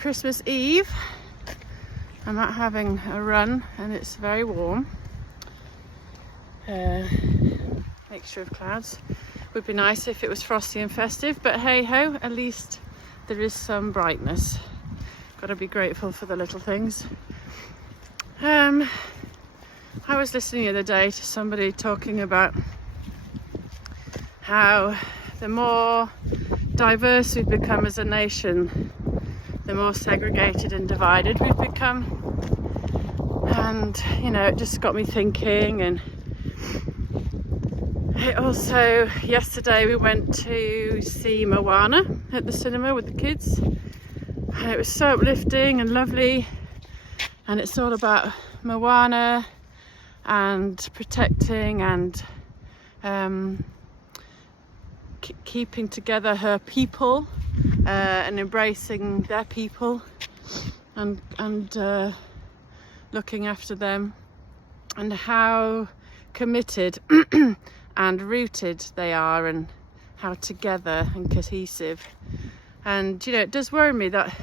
Christmas Eve. I'm out having a run and it's very warm. Mixture of clouds. Would be nice if it was frosty and festive, but hey ho, at least there is some brightness. Got to be grateful for the little things. I was listening the other day to somebody talking about how the more diverse we've become as a nation, the more segregated and divided we've become. And you know, it just got me thinking. And it also, yesterday we went to see Moana at the cinema with the kids, and it was so uplifting and lovely. And it's all about Moana and protecting and keeping together her people and embracing their people and looking after them, and how committed and rooted they are, and how together and cohesive. And you know, it does worry me that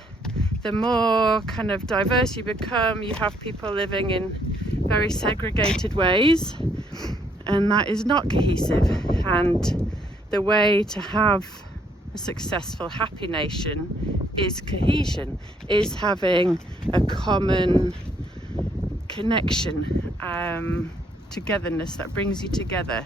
the more kind of diverse you become, you have people living in very segregated ways, and that is not cohesive. And the way to have a successful, happy nation is cohesion, is having a common connection, togetherness that brings you together.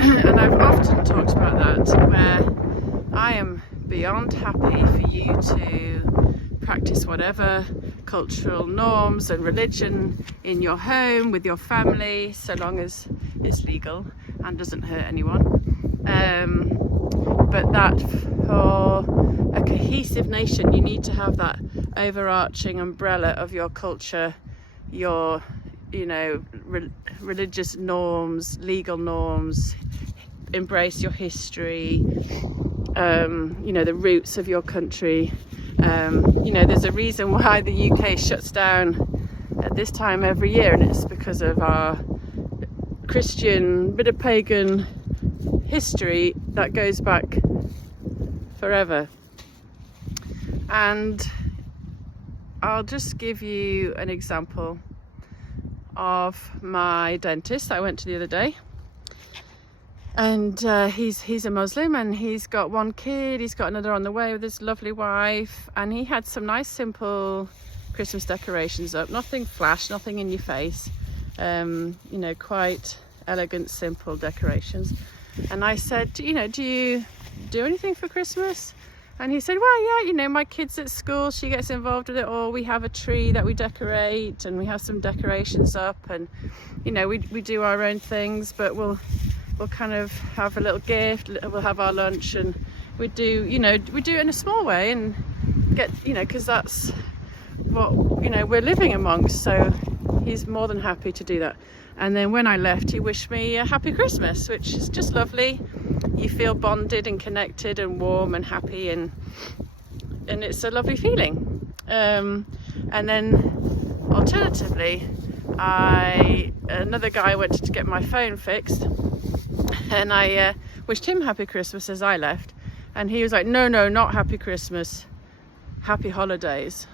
And I've often talked about that, where I am beyond happy for you to practice whatever cultural norms and religion in your home with your family, so long as it's legal and doesn't hurt anyone. But that for a cohesive nation, you need to have that overarching umbrella of your culture, your, you know, religious norms, legal norms, embrace your history, you know, the roots of your country. You know, there's a reason why the UK shuts down at this time every year, and it's because of our Christian, bit of pagan history that goes back forever. And I'll just give you an example of my dentist that I went to the other day. And he's a Muslim, and he's got one kid, he's got another on the way with his lovely wife, and he had some nice simple Christmas decorations up, nothing flash, nothing in your face, you know, quite elegant, simple decorations. And I said, you know, do you do anything for Christmas? And he said, well, yeah, you know, my kid's at school, she gets involved with it all. We have a tree that we decorate, and we have some decorations up, and you know, we do our own things, but we'll kind of have a little gift, we'll have our lunch, and we do, you know, we do it in a small way, and get, you know, because that's what, you know, we're living amongst. So he's more than happy to do that. And then when I left, he wished me a happy Christmas, which is just lovely. You feel bonded and connected and warm and happy, and it's a lovely feeling. And then alternatively, another guy went to get my phone fixed, and I wished him happy Christmas as I left, and he was like, no, not happy Christmas, happy holidays.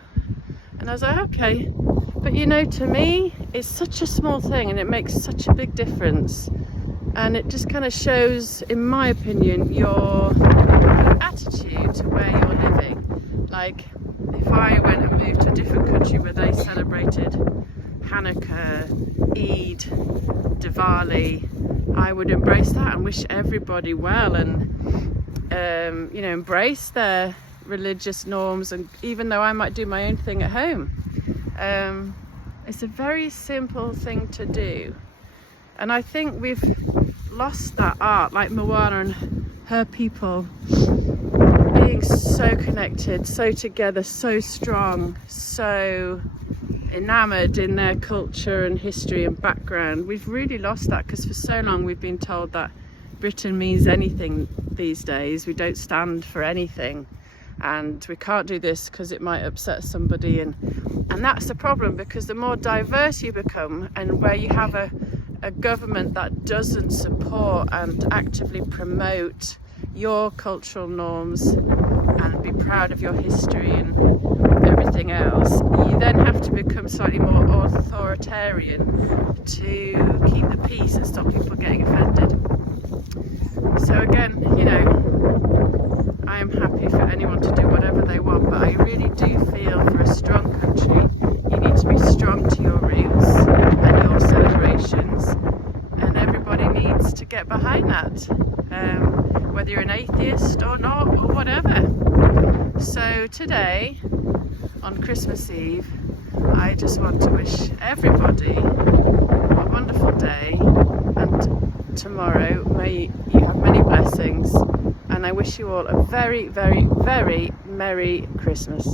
And I was like, okay. But you know, to me, it's such a small thing, and it makes such a big difference. And it just kind of shows, in my opinion, your attitude to where you're living. Like, if I went and moved to a different country where they celebrated Hanukkah, Eid, Diwali, I would embrace that and wish everybody well, and you know, embrace their religious norms. And even though I might do my own thing at home, it's a very simple thing to do. And I think we've lost that art, like Moana and her people being so connected, so together, so strong, so enamoured in their culture and history and background. We've really lost that, because for so long we've been told that Britain means anything these days. We don't stand for anything, and we can't do this because it might upset somebody, and that's the problem, because the more diverse you become, and where you have a government that doesn't support and actively promote your cultural norms and be proud of your history and everything else, you then have to become slightly more authoritarian to keep the peace and stop people getting offended. So again, you know, I am happy for anyone to do whatever they want, but I really do feel for a strong country, you need to be strong to your roots and your celebrations, and everybody needs to get behind that, whether you're an atheist or not or whatever. So today, on Christmas Eve, I just want to wish everybody a wonderful day, and tomorrow may you have many blessings, and I wish you all a very, very, very Merry Christmas.